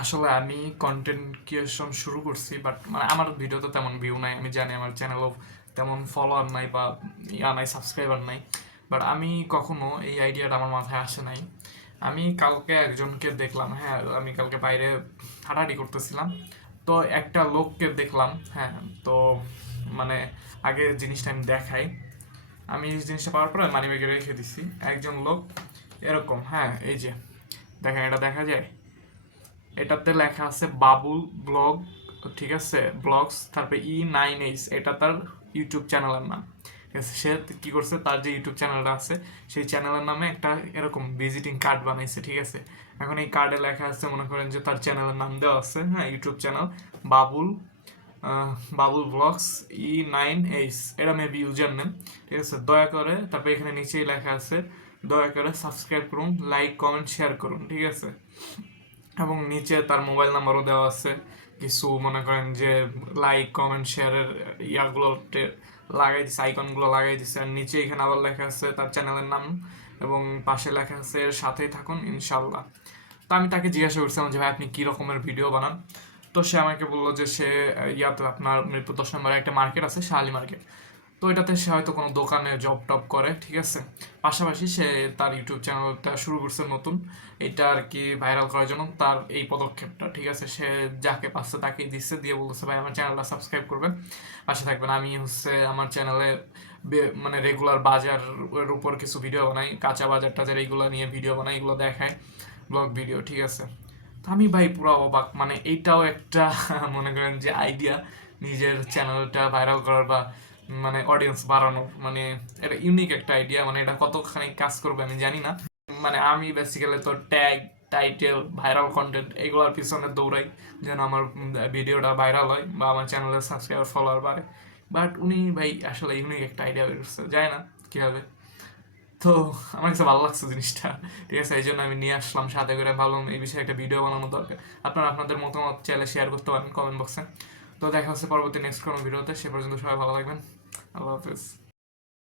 আসলে আমি content creation শুরু করছি, বাট মানে আমার ভিডিওতে তেমন ভিউ নাই, আমি জানি আমার চ্যানেলও তেমন ফলোয়ার নাই বা নাই, সাবস্ক্রাইবার নাই। বাট আমি কখনো এই আইডিয়াটা আমার মাথায় আসে নাই। আমি কালকে একজনকে দেখলাম, হ্যাঁ, আমি কালকে বাইরে হাঁটাহাঁটি করতেছিলাম, তো একটা লোককে দেখলাম, হ্যাঁ। তো মানে আগে জিনিসটা আমি দেখাই। আমি এই জিনিসটা পাওয়ার পরে মানিব্যাগে রেখে দিছি। একজন লোক এরকম, হ্যাঁ, এই যে দেখেন, এটা দেখা যায়, এটাতে লেখা আছে বাবুল ব্লগ, ঠিক আছে, ব্লগস, তারপরে E9H, এটা তার ইউটিউব চ্যানেলের নাম। ঠিক আছে, সে কি করছে, তার যে ইউটিউব চ্যানেলটা আছে সেই চ্যানেলের নামে একটা এরকম ভিজিটিং কার্ড বানাইছে, ঠিক আছে। এখন এই কার্ডে লেখা আছে, মনে করেন যে তার চ্যানেলের নাম দেওয়া আছে, হ্যাঁ, YouTube channel Babul, Babul vlogs E9H, এটা মেবি ইউজার নেম, ঠিক আছে। দয়া করে, তারপরে এখানে নিচেই লেখা আছে, দয়া করে সাবস্ক্রাইব করুন, লাইক কমেন্ট শেয়ার করুন, ঠিক আছে। এবং নিচে তার মোবাইল নাম্বারও দেওয়া আছে। কিছু মনে করেন যে লাইক কমেন্ট শেয়ারের ইয়াগুলো লাগাই দিচ্ছে, আইকনগুলো লাগাই দিচ্ছে। আর নিচে এখানে আবার লেখা আছে তার চ্যানেলের নাম, এবং পাশে লেখা আছে এর সাথেই থাকুন ইনশাল্লাহ। তো আমি তাকে জিজ্ঞাসা করছিলাম যে ভাই আপনি কী রকমের ভিডিও বানান। তো সে আমাকে বললো যে সে ইয়াতে আপনার মিরপুর 10 নম্বরে একটা মার্কেট আছে, শাহালি মার্কেট, তো এটাতে সে হয়তো কোনো দোকানে জব টব করে, ঠিক আছে। পাশাপাশি সে তার ইউটিউব চ্যানেলটা শুরু করছে নতুন, এটা আর কি ভাইরাল করার জন্য তার এই পদক্ষেপটা, ঠিক আছে। সে যাকে পাচ্ছে তাকেই দিচ্ছে, দিয়ে বলতেছে ভাই আমার চ্যানেলটা সাবস্ক্রাইব করবেন, পাশে থাকবেন। আমি হচ্ছে আমার চ্যানেলে মানে রেগুলার বাজারের উপর কিছু ভিডিও বানাই, কাঁচা বাজার টাজার এইগুলো নিয়ে ভিডিও বানাই, এগুলো দেখায়, ব্লগ ভিডিও, ঠিক আছে। তো আমি ভাই পুরো অবাক, মানে এইটাও একটা মনে করেন যে আইডিয়া নিজের চ্যানেলটা ভাইরাল করার বা মানে অডিয়েন্স বাড়ানোর, মানে এটা ইউনিক একটা আইডিয়া। মানে এটা কতখানি কাজ করবে আমি জানি না। মানে আমি বেসিক্যালি তো ট্যাগ, টাইটেল, ভাইরাল কন্টেন্ট এগুলোর পিছনে দৌড়াই, যেন আমার ভিডিওটা ভাইরাল হয় বা আমার চ্যানেলের সাবস্ক্রাইবার ফলোয়ার বাড়ে। বাট উনি ভাই আসলে ইউনিক একটা আইডিয়া বের করছে, যায় না কীভাবে। তো আমার কাছে ভালো লাগছে জিনিসটা, ঠিক আছে। এই জন্য আমি নিয়ে আসলাম সাথে করে, ভাবলাম এই বিষয়ে একটা ভিডিও বানানো দরকার। আপনারা আপনাদের মতামত চাইলে শেয়ার করতে পারেন কমেন্ট বক্সে। তো দেখা হচ্ছে পরবর্তী নেক্সট কোনো ভিডিওতে, সে পর্যন্ত সবাই ভালো থাকবেন। আল্লাহ হাফিজ।